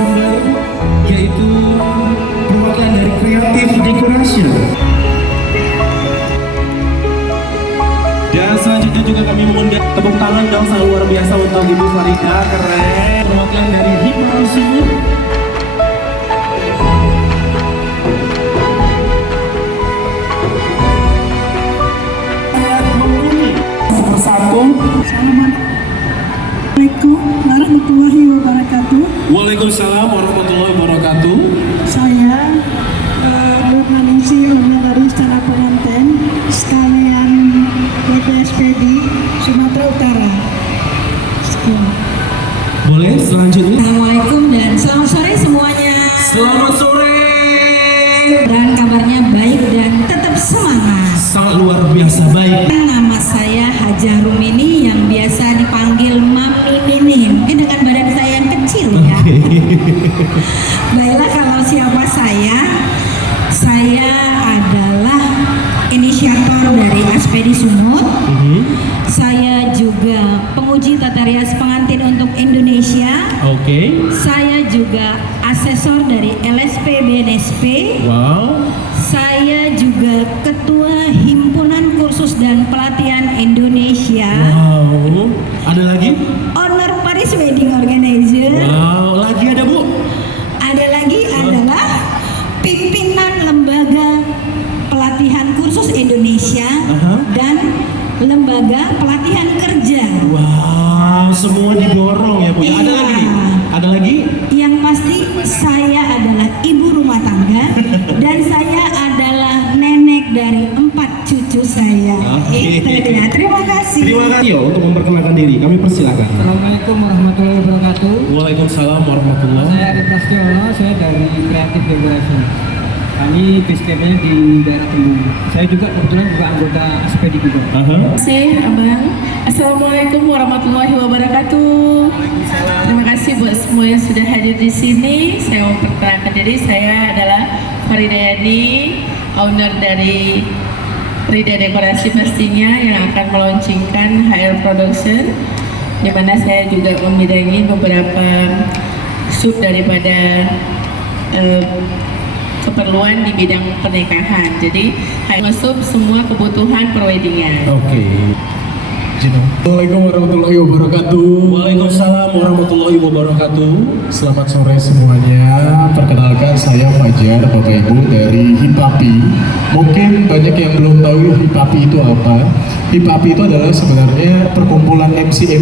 narasumber yaitu perwakilan dari Creative Decoration. Dan selanjutnya juga kami mengundang tepuk tangan dong sangat luar biasa untuk Ibu Farida, keren. Perwakilan dari Himasu. Persatu. Assalamualaikum warahmatullahi wabarakatuh. Waalaikumsalam warahmatullahi wabarakatuh. Saya Nurmaningsi dari Istana Pengantin sekalian PPSPD Sumatera Utara. Sekian. Boleh selanjutnya. Assalamualaikum dan selamat sore semuanya. Selamat sore. Dan kabarnya baik dan tetap semangat. Sangat luar biasa baik. Nama saya Hajah Rumini yang biasa dipanggil Mami Mini. Mungkin dengan badan saya yang kecil ya. Baiklah, kalau siapa saya adalah inisiator dari Aspedi Sumut. Saya juga penguji tata rias pengantin untuk Indonesia. Oke. Saya juga asesor dari LSP BNSP. Wow. Saya juga ketua Himpunan Kursus dan Pelatihan Indonesia. Wow. Ada lagi? Owner Paris Wedding Organizer. Wow. Lagi ada Bu? Ada lagi adalah pimpinan Lembaga Pelatihan Kursus Indonesia dan Lembaga Pelatihan Kerja. Wow. Semua didorong ya Bu. Ada lagi nih? Ada lagi? Yang pasti saya adalah ibu rumah tangga dan saya adalah nenek dari 4 cucu saya. Oke. Itu dia. Terima kasih. Terima kasih untuk memperkenalkan diri. Kami persilakan. Assalamualaikum warahmatullahi wabarakatuh. Waalaikumsalam warahmatullahi. Saya Arif Prasetyo, saya dari Creative Decoration. Kami basecampnya di daerah Tembung. Saya juga kebetulan juga anggota Aspedi juga. Aha. Terima Abang. Assalamualaikum warahmatullahi wabarakatuh. Terima kasih buat semua yang sudah hadir di sini. Saya mau perkenalkan diri, saya adalah Farida Yani, owner dari Rida Dekorasi pastinya yang akan meluncurkan HL Production, di mana saya juga membidangi beberapa sub daripada keperluan di bidang pernikahan. Jadi masuk semua kebutuhan perweddingan. Oke. Assalamualaikum warahmatullahi wabarakatuh. Waalaikumsalam warahmatullahi wabarakatuh. Selamat sore semuanya. Perkenalkan saya Fajar, Bapak Ibu dari Hipapi. Mungkin banyak yang belum tahu Hipapi itu apa. Hipapi itu adalah sebenarnya perkumpulan MC,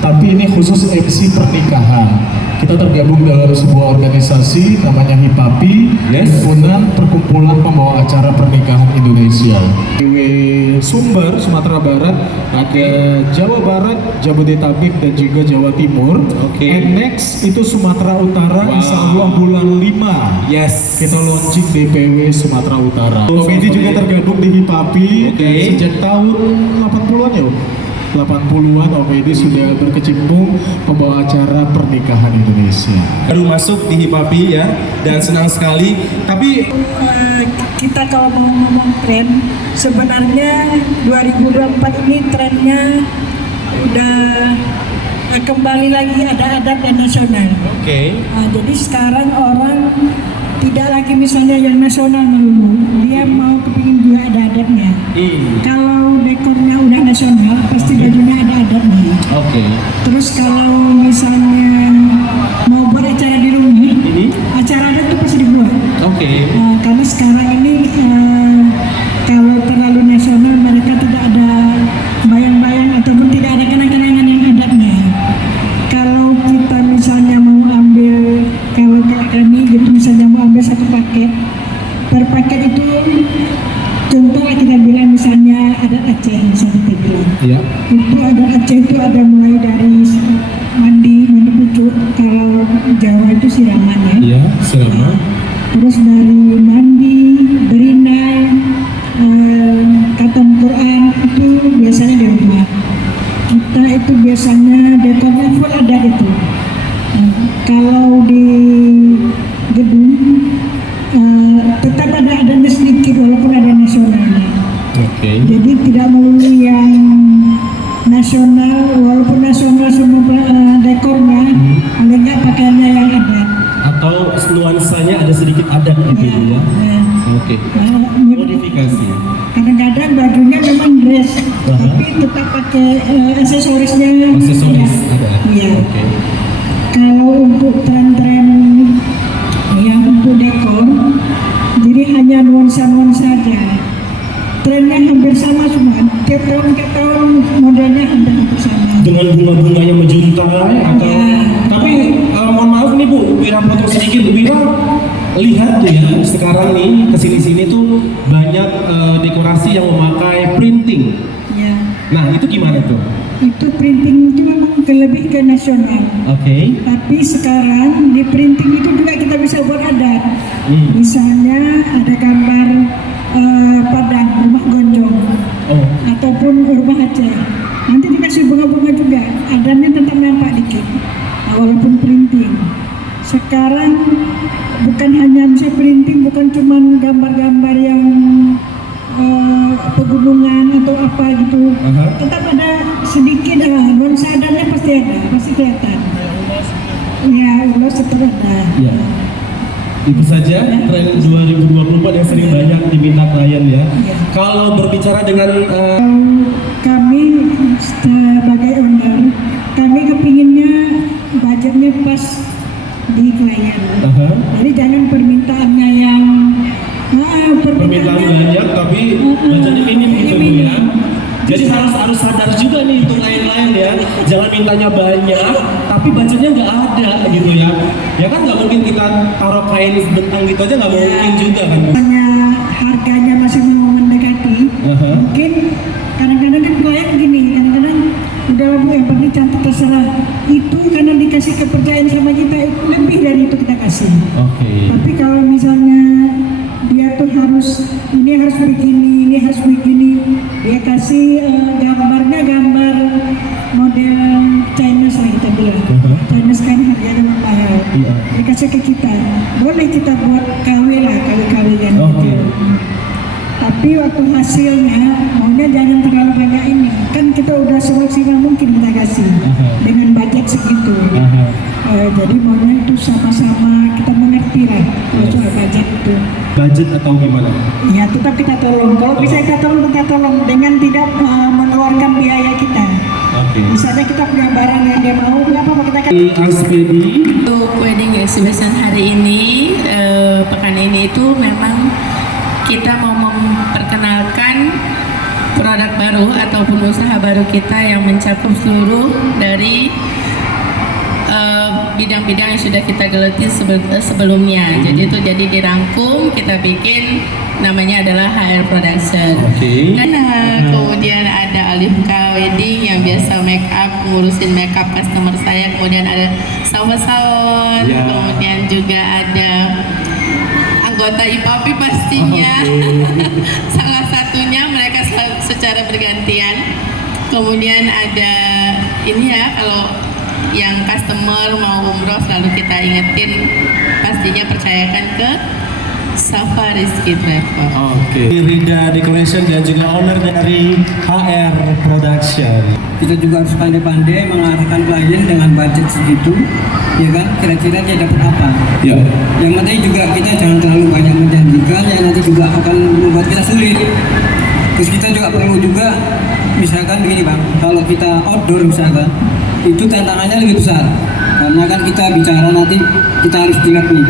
tapi ini khusus MC pernikahan. Kita tergabung dalam sebuah organisasi namanya Hipapi, Himpunan Perkumpulan Pembawa Acara Pernikahan Indonesia. Di Sumber, Sumatera Barat, ada Jawa Barat, Jabodetabek, dan juga Jawa Timur. And next itu Sumatera Utara, insya Allah bulan 5. Yes. Kita launching DPW Sumatera Utara. Komedi juga tergabung di Hipapi sejak tahun 80-an ya. 80-an OPD sudah berkecimpung membawa acara pernikahan Indonesia. Baru masuk di Hipapi ya, dan senang sekali. Tapi Kita kalau mau ngomong tren, sebenarnya 2024 ini trennya udah kembali lagi ada adat dan nasional. Jadi sekarang orang tidak lagi misalnya yang nasional melulu, dia mau kepingin juga ada adatnya. Kalau dekornya udah nasional, pasti bajunya ada adatnya. Terus kalau misalnya mau buat acara di rumah, acara adat itu pasti dibuat. Karena sekarang ini kalau terlalu nasional, mereka tidak ada bayang-bayang ataupun tidak ada kenang-kenangan yang adatnya. Kalau kita misalnya mau ambil, kalau kami gitu misalnya mau ambil satu paket, per paket itu contoh kita bilang misalnya adat Aceh misalnya kita bilang. Itu adat Aceh itu ada mulai dari mandi pucuk, kalau Jawa itu siraman ya. Siraman. Terus dari mandi, berinai, khatam Quran itu biasanya di rumah. Kita itu biasanya dekornya full adat itu. Kalau di gedung tetap ada adatnya sedikit walaupun ada nasionalnya. Jadi tidak melulu yang nasional, walaupun nasional semua dekornya, enggak pakaiannya yang adat. nuansanya ada sedikit adat gitu Ya, ya. ya. Oke. Modifikasi. Kadang-kadang bajunya memang dress, Aha. tapi tetap pakai aksesorisnya. Aksesoris ada. Iya. Oke. Kalau untuk tren-tren yang untuk dekor, jadi hanya nuansa-nuansa saja. Trennya hampir sama semua. Tiap tahun modelnya hampir sama. Dengan bunga-bunga yang menjuntai atau Ya. tapi mohon maaf nih Bu, Wira potong sedikit. Wira lihat tuh ya sekarang nih kesini-sini tuh banyak dekorasi yang memakai printing. Ya. Nah itu gimana tuh? Itu printing itu memang lebih ke nasional. Oke. Tapi sekarang di printing itu juga kita bisa buat adat. Hmm. Misalnya ada gambar Padang, rumah gonjong, Oh. ataupun rumah Aceh. Nanti dikasih bunga-bunga juga, adatnya tetap nampak dikit, walaupun printing. Sekarang bukan hanya bisa printing, bukan cuma gambar-gambar yang pegunungan atau apa gitu. Aha. Tetap ada sedikit nuansa adatnya pasti kelihatan. Ya, ulas tetap ada. Ya. Itu saja tren 2024 yang sering banyak diminta klien ya. Kalau berbicara dengan Kami sebagai owner, kami kepinginnya budgetnya pas di klien. aha, Jadi jangan permintaannya yang permintaan banyak tapi budgetnya minim gitu Bu ya. Jadi harus sadar juga nih untuk klien-klien ya. Jangan mintanya banyak tapi budgetnya nggak ada gitu ya. Ya kan nggak mungkin kita taruh kain bentang gitu aja nggak mungkin juga kan. Hanya harganya masih mau mendekati. Aha. Mungkin kadang-kadang kan klien gini, kadang-kadang udah Bu yang penting cantik terserah. Itu karena dikasih kepercayaan sama kita, itu lebih dari itu kita kasih. Oke. Tapi kalau misalnya dia tuh ini harus begini, dia kasih gambarnya gambar model Chinese lah kita bilang. Chinese kan harganya mahal. Iya. Dikasih ke kita, boleh kita buat KW-KW-an Oke. gitu. Tapi waktu hasilnya maunya jangan terlalu banyak ini. Kan kita udah semaksimal mungkin kita kasih dengan budget segitu. Aha. Jadi maunya itu sama-sama kita mengerti lah kalau soal budget itu. Budget atau gimana? Ya tetap kita tolong. Kalau bisa kita tolong dengan tidak mengeluarkan biaya kita. Oke. Misalnya kita punya barang yang dia mau, nggak apa-apa kita kasih. Di Aspedi Untuk wedding exhibition hari ini, pekan ini itu memang kita mau memperkenalkan produk baru ataupun usaha baru kita yang mencakup seluruh dari bidang-bidang yang sudah kita geluti sebelumnya. Jadi itu dirangkum, kita bikin namanya adalah HR Production. Oke. Kemudian ada Alifka Wedding yang biasa make up, ngurusin make up customer saya. Kemudian ada Salma Salon. Ya. Kemudian juga ada anggota IPAPI pastinya. Salah satunya mereka secara bergantian. Kemudian ada ini ya, kalau yang customer mau umroh selalu kita ingetin pastinya percayakan ke Safa Rizky Travel. Oke. Rida Decoration dan juga owner dari HR Production. Kita juga harus pandai-pandai mengarahkan klien dengan budget segitu, ya kan? Kira-kira dia dapat apa? Ya. Yang penting juga kita jangan terlalu banyak menjanjikan, yang nanti juga akan membuat kita sulit. Terus kita juga perlu juga, misalkan begini Bang, kalau kita outdoor misalkan, itu tantangannya lebih besar. Karena kan kita bicara nanti, kita harus ingat nih,